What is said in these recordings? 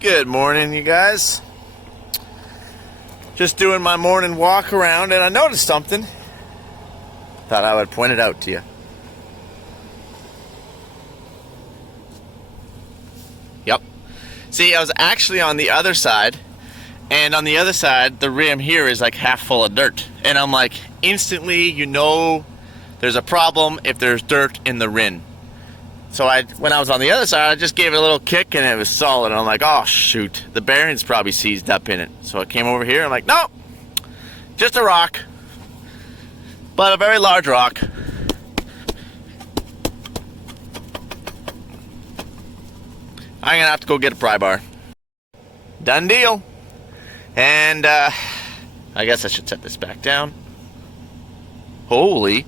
Good morning, you guys. Just doing my morning walk around and I noticed something. Thought I would point it out to you. Yep. See, I was actually on the other side, and on the other side, the rim here is like half full of dirt. And I'm like, instantly, you know there's a problem if there's dirt in the rim. So when I was on the other side, I just gave it a little kick and it was solid. And I'm like, oh shoot, the bearing's probably seized up in it. So I came over here, I'm like, nope, just a rock. But a very large rock. I'm gonna have to go get a pry bar. Done deal. And I guess I should set this back down. Holy.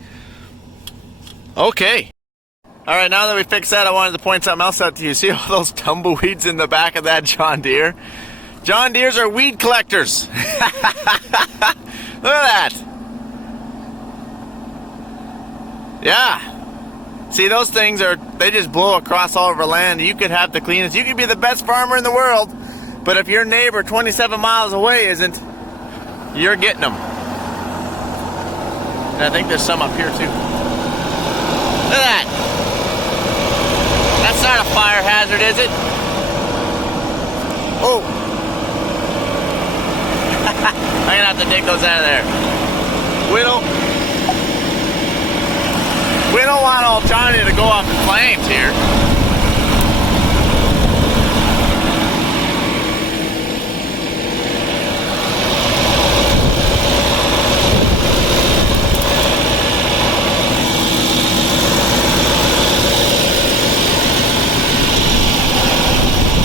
Okay. Alright, now that we fixed that, I wanted to point something else out to you. See all those tumbleweeds in the back of that John Deere? John Deeres are weed collectors. Look at that. Yeah. See, those things they just blow across all over land. You could have the cleanest, you could be the best farmer in the world, but if your neighbor 27 miles away isn't, you're getting them. And I think there's some up here too. Look at that. That's not a fire hazard, is it? Oh. I'm gonna have to dig those out of there. We don't want old Johnny to go off in flames here.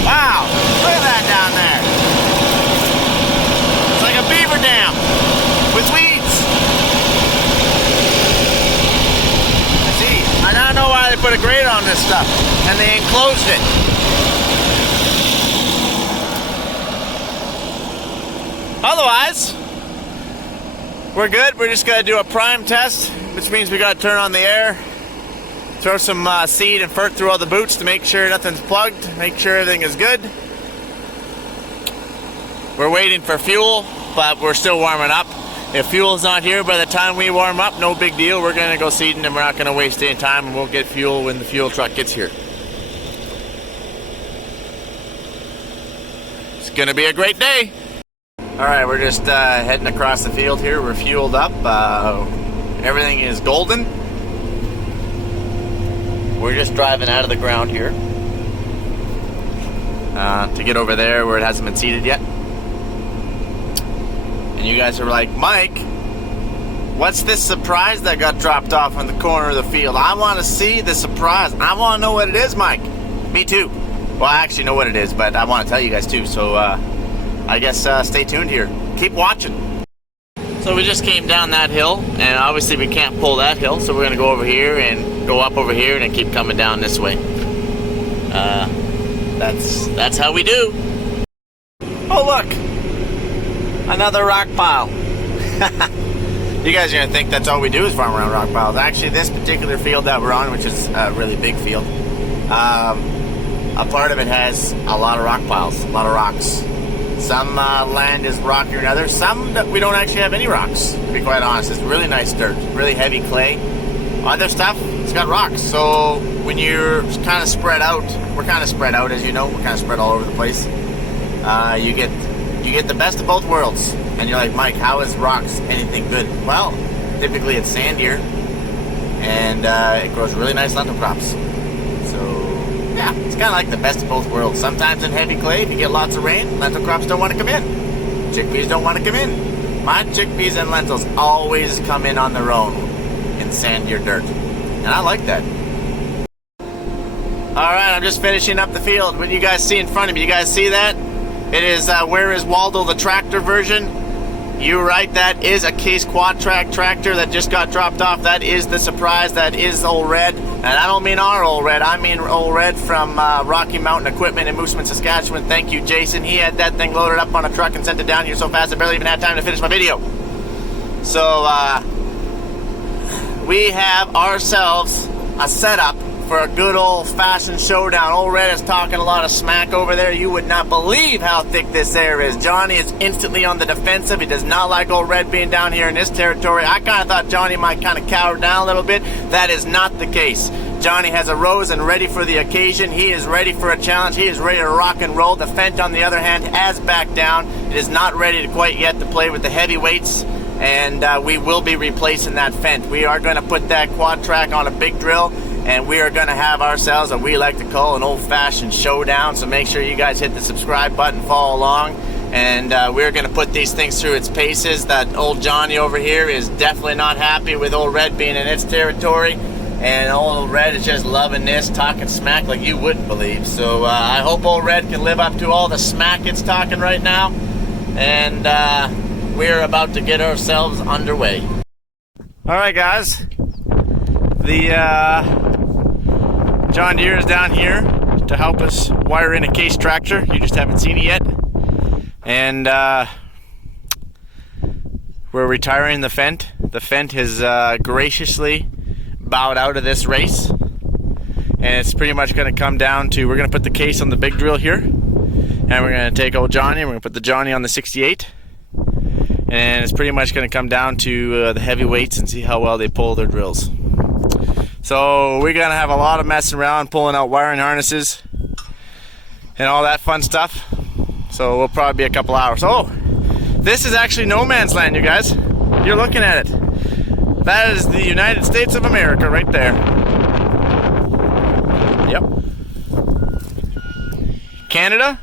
Wow, look at that down there. It's like a beaver dam with weeds. See, I now know why they put a grate on this stuff and they enclosed it. Otherwise, we're good. We're just gonna do a prime test, which means we gotta turn on the air. Throw some seed and fert through all the boots to make sure nothing's plugged, make sure everything is good. We're waiting for fuel, but we're still warming up. If fuel's not here by the time we warm up, no big deal. We're gonna go seeding and we're not gonna waste any time, and we'll get fuel when the fuel truck gets here. It's gonna be a great day. All right, we're just heading across the field here. We're fueled up. Everything is golden. We're just driving out of the ground here to get over there where it hasn't been seeded yet. And you guys are like, Mike, what's this surprise that got dropped off in the corner of the field? I want to see the surprise. I want to know what it is, Mike. Me too. Well, I actually know what it is, but I want to tell you guys too. So I guess stay tuned here. Keep watching. So we just came down that hill, and obviously we can't pull that hill, so we're going to go over here and go up over here and then keep coming down this way. That's how we do. Oh look! Another rock pile. You guys are going to think that's all we do is farm around rock piles. Actually, this particular field that we're on, which is a really big field, a part of it has a lot of rock piles, a lot of rocks. Some land is rockier than others. Some that we don't actually have any rocks, to be quite honest. It's really nice dirt, really heavy clay. Other stuff, it's got rocks. So when you're kind of spread out, we're kind of spread out, as you know. We're kind of spread all over the place. You get the best of both worlds. And you're like, Mike, how is rocks anything good? Well, typically it's sandier, and it grows really nice lentil crops. So yeah, it's kind of like the best of both worlds. Sometimes in heavy clay, if you get lots of rain, lentil crops don't want to come in. Chickpeas don't want to come in. My chickpeas and lentils always come in on their own in sandier dirt. And I like that. Alright, I'm just finishing up the field. What do you guys see in front of me? You guys see that? It is, where is Waldo the tractor version? You're right, that is a Case Quad Track tractor that just got dropped off. That is the surprise. That is Old Red. And I don't mean our Old Red. I mean Old Red from Rocky Mountain Equipment in Moosomin, Saskatchewan. Thank you, Jason. He had that thing loaded up on a truck and sent it down here so fast I barely even had time to finish my video. So, we have ourselves a setup for a good old-fashioned showdown. Old Red is talking a lot of smack over there. You would not believe how thick this air is. Johnny is instantly on the defensive. He does not like Old Red being down here in this territory. I kind of thought Johnny might kind of cower down a little bit. That is not the case. Johnny has arose and ready for the occasion. He is ready for a challenge. He is ready to rock and roll. The Fent, on the other hand, has backed down. It is not ready to quite yet to play with the heavyweights, and we will be replacing that Fent. We are going to put that quad track on a big drill, and we are going to have ourselves what we like to call an old-fashioned showdown. So make sure you guys hit the subscribe button, follow along, and we're going to put these things through its paces. That old Johnny over here is definitely not happy with Old Red being in its territory. And Old Red is just loving this, talking smack like you wouldn't believe. So I hope Old Red can live up to all the smack it's talking right now. And we're about to get ourselves underway. All right, guys. The John Deere is down here to help us wire in a case tractor. You just haven't seen it yet. And we're retiring the Fent. The Fent has graciously bowed out of this race, and it's pretty much going to come down to, we're going to put the case on the big drill here, and we're going to take old Johnny and we're going to put the Johnny on the 68, and it's pretty much going to come down to the heavyweights and see how well they pull their drills. So we're going to have a lot of messing around, pulling out wiring harnesses and all that fun stuff. So we'll probably be a couple hours. Oh, this is actually no man's land, you guys. You're looking at it. That is the United States of America right there. Yep. Canada,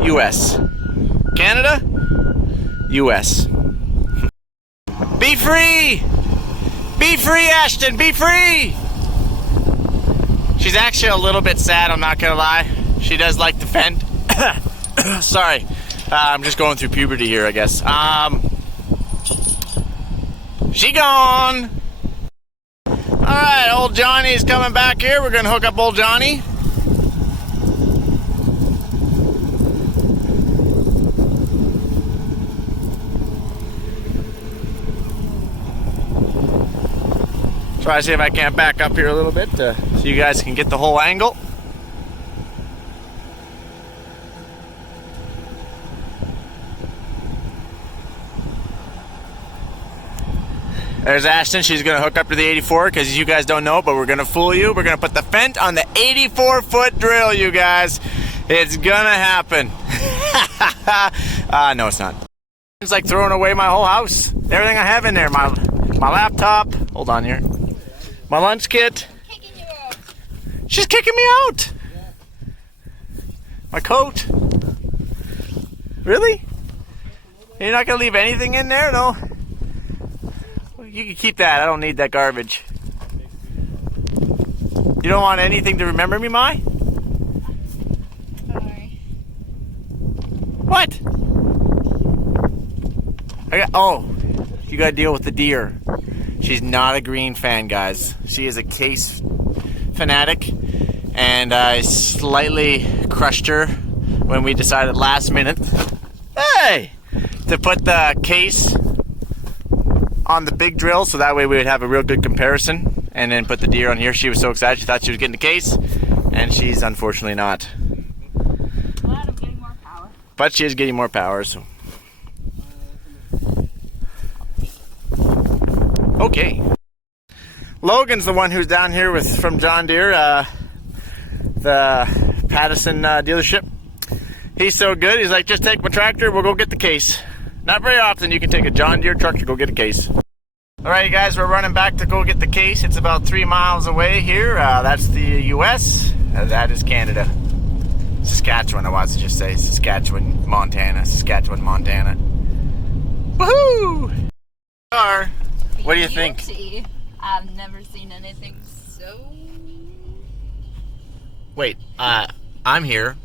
US. Canada, US. Be free! Be free, Ashton! Be free! She's actually a little bit sad, I'm not gonna lie. She does like the Fent. Sorry. I'm just going through puberty here, I guess. She gone. Alright, old Johnny's coming back here. We're going to hook up old Johnny. Try to see if I can't back up here a little bit so you guys can get the whole angle. There's Ashton. She's going to hook up to the 84 because you guys don't know, but we're going to fool you. We're going to put the Fent on the 84-foot drill, you guys. It's going to happen. No, it's not. It's like throwing away my whole house. Everything I have in there. My laptop. Hold on here. My lunch kit. Kicking you out. She's kicking me out. My coat. Really? You're not going to leave anything in there, no? You can keep that. I don't need that garbage. You don't want anything to remember me, Mai? Sorry. What? You gotta deal with the deer. She's not a green fan, guys. She is a case fanatic, and I slightly crushed her when we decided last minute, hey, to put the case on the big drill, so that way we would have a real good comparison, and then put the deer on here. She was so excited, she thought she was getting the case, and she's unfortunately not. Glad I'm getting more power. But she is getting more power, so. Okay. Logan's the one who's down here from John Deere, the Pattison dealership. He's so good, he's like, just take my tractor, we'll go get the case. Not very often you can take a John Deere truck to go get a case. Alright, guys, we're running back to go get the case. It's about 3 miles away here. That's the US. That is Canada. Saskatchewan, I was to just say. Saskatchewan, Montana. Saskatchewan, Montana. Woohoo! What do you think? I've never seen anything so... Wait, I'm here.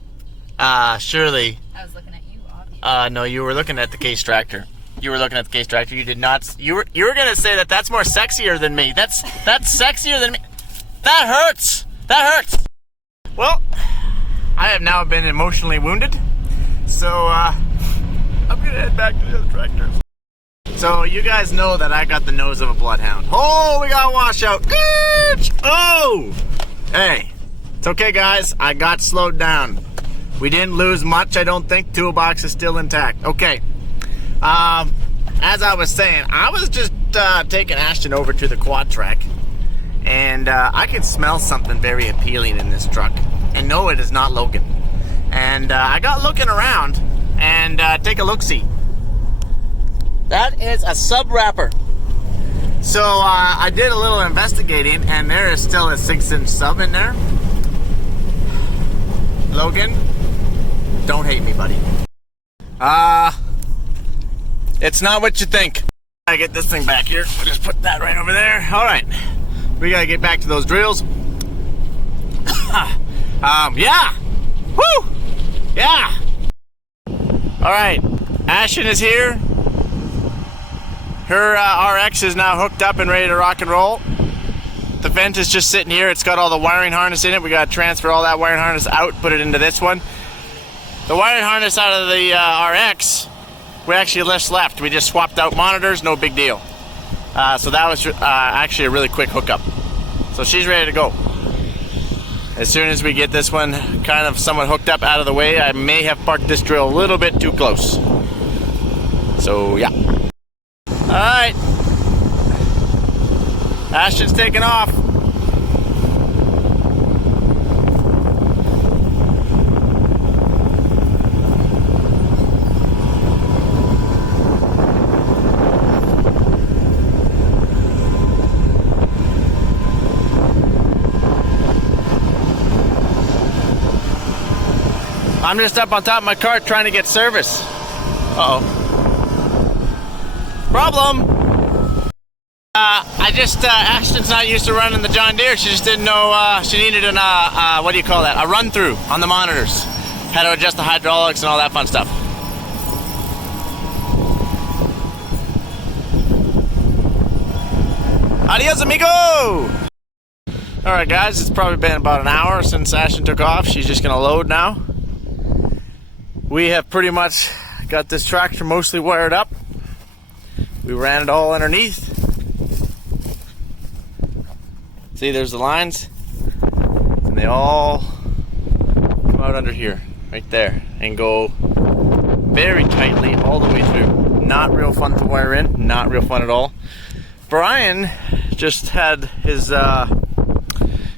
Surely... I was looking at you, obviously. No, you were looking at the case tractor. You were looking at the case tractor. You did not. You were gonna say that that's more sexier than me. That's sexier than me. That hurts. That hurts. Well, I have now been emotionally wounded, so I'm gonna head back to the other tractor. So you guys know that I got the nose of a bloodhound. Oh, we got a washout. Oh! Hey, it's okay, guys. I got slowed down. We didn't lose much, I don't think. Toolbox is still intact. Okay. As I was saying, I was just taking Ashton over to the quad track. And I can smell something very appealing in this truck. And no, it is not Logan. And I got looking around and take a look-see. That is a sub wrapper. So I did a little investigating, and there is still a 6-inch sub in there. Logan, don't hate me, buddy. It's not what you think. I get this thing back here. We'll just put that right over there. All right, we gotta get back to those drills. Yeah. Woo. Yeah. All right, Ashton is here. Her RX is now hooked up and ready to rock and roll. The vent is just sitting here. It's got all the wiring harness in it. We got to transfer all that wiring harness out, put it into this one. The wiring harness out of the RX, we actually just left. We just swapped out monitors, no big deal. So that was actually a really quick hookup. So she's ready to go. As soon as we get this one kind of somewhat hooked up out of the way, I may have parked this drill a little bit too close. So yeah. Alright, Ashton's taking off. I'm just up on top of my cart trying to get service. Uh-oh. Problem. Ashton's not used to running the John Deere. She just didn't know, she needed an, what do you call that? A run through on the monitors. Had to adjust the hydraulics and all that fun stuff. Adios, amigo! Alright guys, it's probably been about an hour since Ashton took off. She's just gonna load now. We have pretty much got this tractor mostly wired up. We ran it all underneath. See, there's the lines, and they all come out under here, right there, and go very tightly all the way through. Not real fun to wire in, not real fun at all. Brian just had his,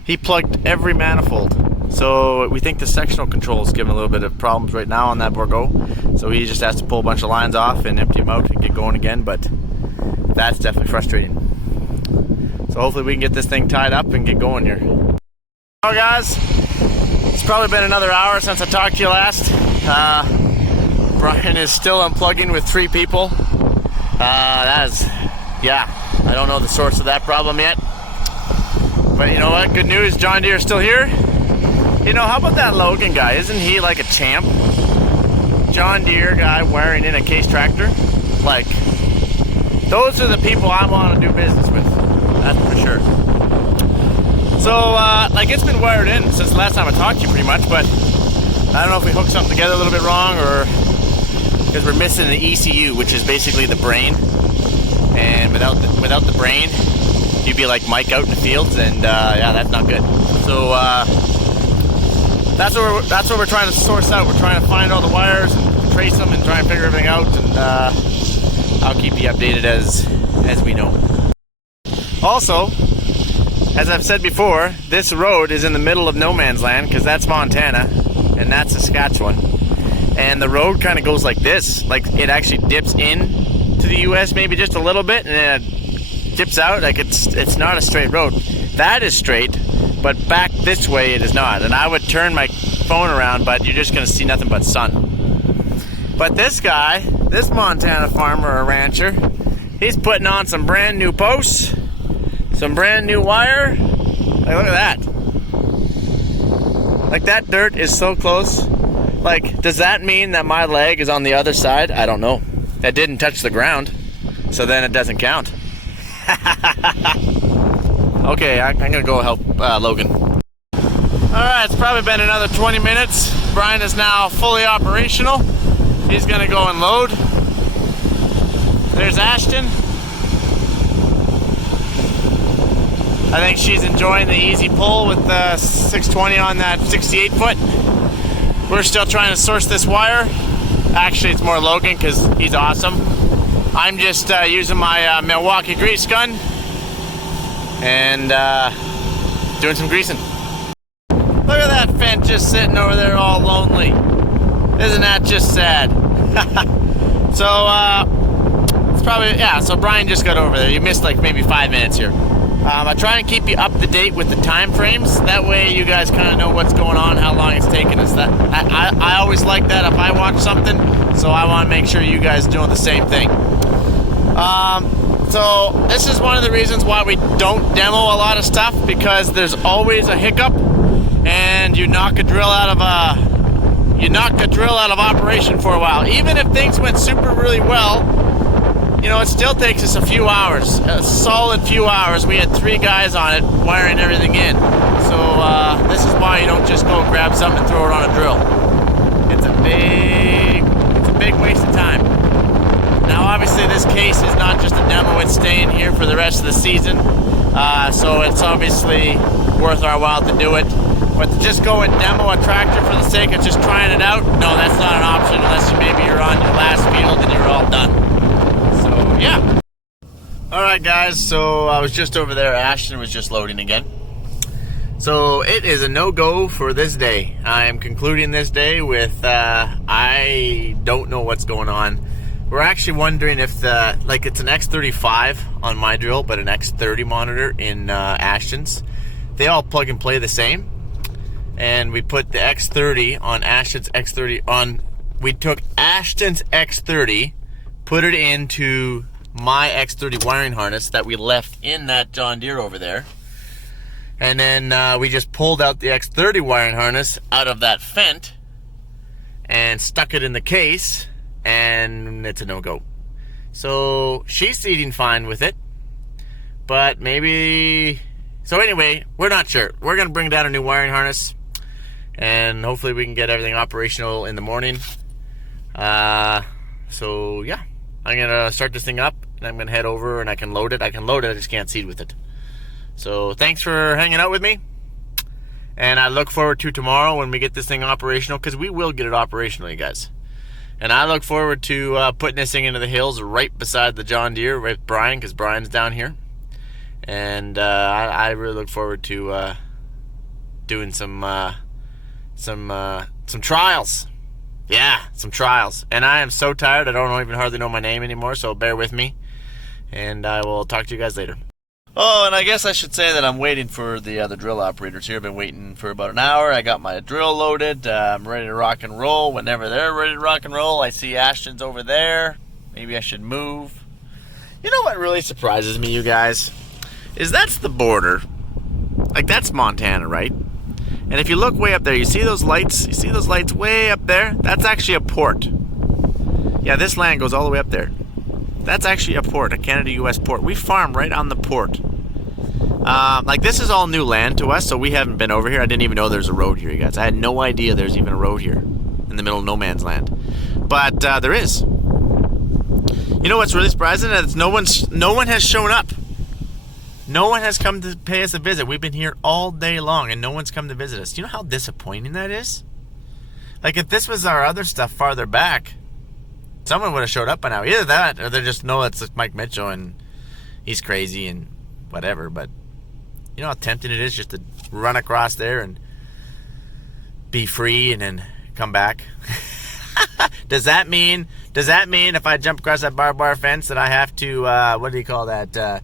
he plugged every manifold. So we think the sectional control is giving a little bit of problems right now on that Borgo. So he just has to pull a bunch of lines off and empty them out and get going again, but that's definitely frustrating. So hopefully we can get this thing tied up and get going here. Well guys, it's probably been another hour since I talked to you last. Brian is still unplugging with 3 people. That is, yeah, I don't know the source of that problem yet. But you know what, good news, John Deere is still here. You know, how about that Logan guy? Isn't he like a champ? John Deere guy wiring in a case tractor. Like, those are the people I want to do business with. That's for sure. So, like, it's been wired in since the last time I talked to you pretty much, but I don't know if we hooked something together a little bit wrong or because we're missing the ECU, which is basically the brain. And without the brain, you'd be like Mike out in the fields, and yeah, that's not good. So, that's what we're trying to source out. We're trying to find all the wires and trace them and try and figure everything out, and I'll keep you updated as we know. Also, as I've said before, this road is in the middle of no man's land because that's Montana and that's Saskatchewan, and the road kind of goes like this, like it actually dips in to the US maybe just a little bit and then it dips out. Like it's not a straight road. That is straight, but back this way it is not. And I would turn my phone around, but you're just gonna see nothing but sun. But this guy, this Montana farmer or rancher, he's putting on some brand new posts, some brand new wire. Like, look at that. Like, that dirt is so close. Like, does that mean that my leg is on the other side? I don't know. That didn't touch the ground, so then it doesn't count. Okay, I'm gonna go help Logan. Alright, it's probably been another 20 minutes. Brian is now fully operational. He's gonna go and load. There's Ashton. I think she's enjoying the easy pull with the 620 on that 68 foot. We're still trying to source this wire. Actually, it's more Logan because he's awesome. I'm just using my Milwaukee grease gun and doing some greasing. Look at that Fent just sitting over there all lonely. Isn't that just sad? So, it's probably, yeah, so Brian just got over there. You missed like maybe 5 minutes here. I try and keep you up to date with the time frames. That way you guys kind of know what's going on, how long it's taking us. That I always like that if I watch something, so I want to make sure you guys are doing the same thing. So this is one of the reasons why we don't demo a lot of stuff, because there's always a hiccup, and you knock a drill out of operation for a while. Even if things went really well, you know, it still takes us a few hours, a solid few hours. We had 3 guys on it wiring everything in. So this is why you don't just go grab something and throw it on a drill. It's a big waste of time. Now obviously this case is not just a demo, it's staying here for the rest of the season. So it's obviously worth our while to do it. But to just go and demo a tractor for the sake of just trying it out, no, that's not an option unless maybe you're on your last field and you're all done. So, yeah. Alright guys, so I was just over there. Ashton was just loading again. So it is a no-go for this day. I am concluding this day with, I don't know what's going on. We're actually wondering if it's an X35 on my drill, but an X30 monitor in Ashton's. They all plug and play the same. And we put the X30 on Ashton's X30 on. We took Ashton's X30, put it into my X30 wiring harness that we left in that John Deere over there. And then we just pulled out the X30 wiring harness out of that Fent and stuck it in the case, and it's a no-go. So she's seating fine with it, but maybe... So anyway, we're not sure. We're going to bring down a new wiring harness, and hopefully we can get everything operational in the morning. So yeah, I'm going to start this thing up, and I'm going to head over and I can load it. I just can't seed with it. So thanks for hanging out with me, and I look forward to tomorrow when we get this thing operational, because we will get it operational, you guys. And I look forward to putting this thing into the hills right beside the John Deere with Brian, because Brian's down here. And I really look forward to doing some trials. Yeah, some trials. And I am so tired, I don't even hardly know my name anymore, so bear with me. And I will talk to you guys later. Oh, and I guess I should say that I'm waiting for the other drill operators here. I've been waiting for about an hour. I got my drill loaded. I'm ready to rock and roll. Whenever they're ready to rock and roll, I see Ashton's over there. Maybe I should move. You know what really surprises me, you guys? Is that's the border. Like, that's Montana, right? And if you look way up there, you see those lights? You see those lights way up there? That's actually a port. Yeah, this land goes all the way up there. That's actually a port, a Canada-US port. We farm right on the port. Like, this is all new land to us, so we haven't been over here. I didn't even know there's a road here, you guys. I had no idea there's even a road here in the middle of no man's land. But there is. You know what's really surprising? Is no one has shown up. No one has come to pay us a visit. We've been here all day long, and no one's come to visit us. Do you know how disappointing that is? Like, if this was our other stuff farther back, someone would have showed up by now. Either that, or they just know it's Mike Mitchell and he's crazy and whatever. But you know how tempting it is just to run across there and be free and then come back? Does that mean if I jump across that barbed wire fence that I have to, what do you call that?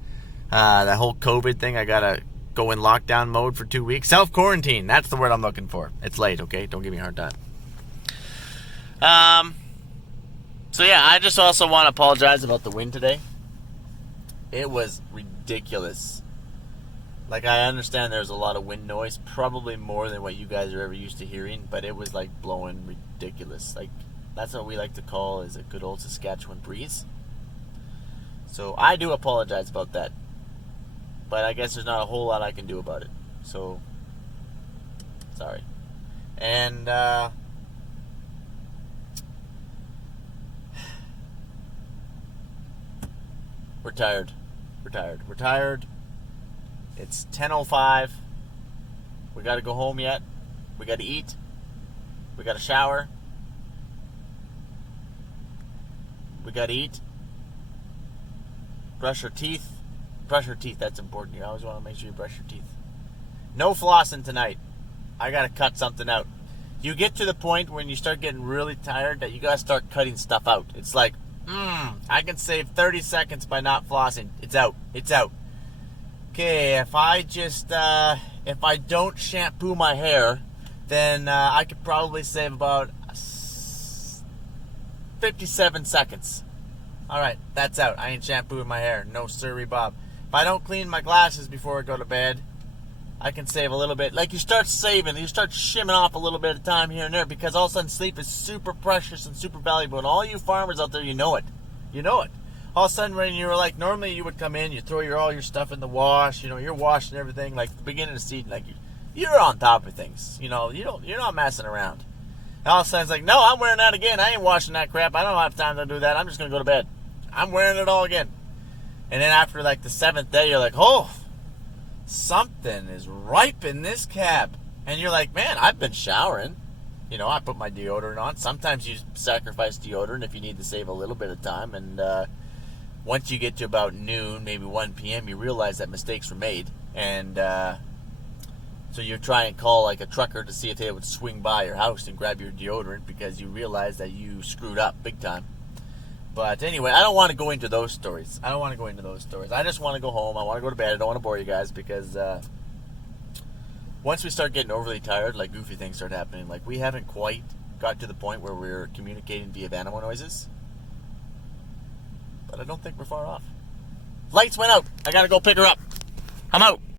That whole COVID thing, I gotta go in lockdown mode for 2 weeks? Self-quarantine, that's the word I'm looking for. It's late, okay? Don't give me a hard time. So yeah, I just also want to apologize about the wind today. It was ridiculous. Like, I understand there's a lot of wind noise, probably more than what you guys are ever used to hearing, but it was like blowing ridiculous. Like, that's what we like to call is a good old Saskatchewan breeze. So I do apologize about that. But I guess there's not a whole lot I can do about it. So, sorry. And, tired. We're tired. It's 10:05. We got to go home yet. We got to eat. We got to shower. We got to eat. Brush your teeth. Brush your teeth, that's important. You always want to make sure you brush your teeth. No flossing tonight. I got to cut something out. You get to the point when you start getting really tired that you got to start cutting stuff out. It's like, I can save 30 seconds by not flossing. It's out. It's out. Okay, if I don't shampoo my hair, then I could probably save about 57 seconds. All right, that's out. I ain't shampooing my hair. No sirree, Bob. If I don't clean my glasses before I go to bed, I can save a little bit. Like, you start saving, you start shimming off a little bit of time here and there, because all of a sudden sleep is super precious and super valuable. And all you farmers out there, you know it. You know it. All of a sudden, when you were like, normally you would come in, you throw all your stuff in the wash, you're washing everything, like the beginning of the season, like you're on top of things. You're not messing around. And all of a sudden, it's like, no, I'm wearing that again. I ain't washing that crap. I don't have time to do that. I'm just going to go to bed. I'm wearing it all again. And then after like the 7th day, you're like, oh, something is ripe in this cab. And you're like, man, I've been showering. I put my deodorant on. Sometimes you sacrifice deodorant if you need to save a little bit of time. And once you get to about noon, maybe 1 p.m., you realize that mistakes were made. And so you try and call like a trucker to see if they would swing by your house and grab your deodorant, because you realize that you screwed up big time. But anyway, I don't want to go into those stories. I just want to go home. I want to go to bed. I don't want to bore you guys, because once we start getting overly tired, like goofy things start happening. Like, we haven't quite got to the point where we're communicating via animal noises. But I don't think we're far off. Lights went out. I got to go pick her up. I'm out.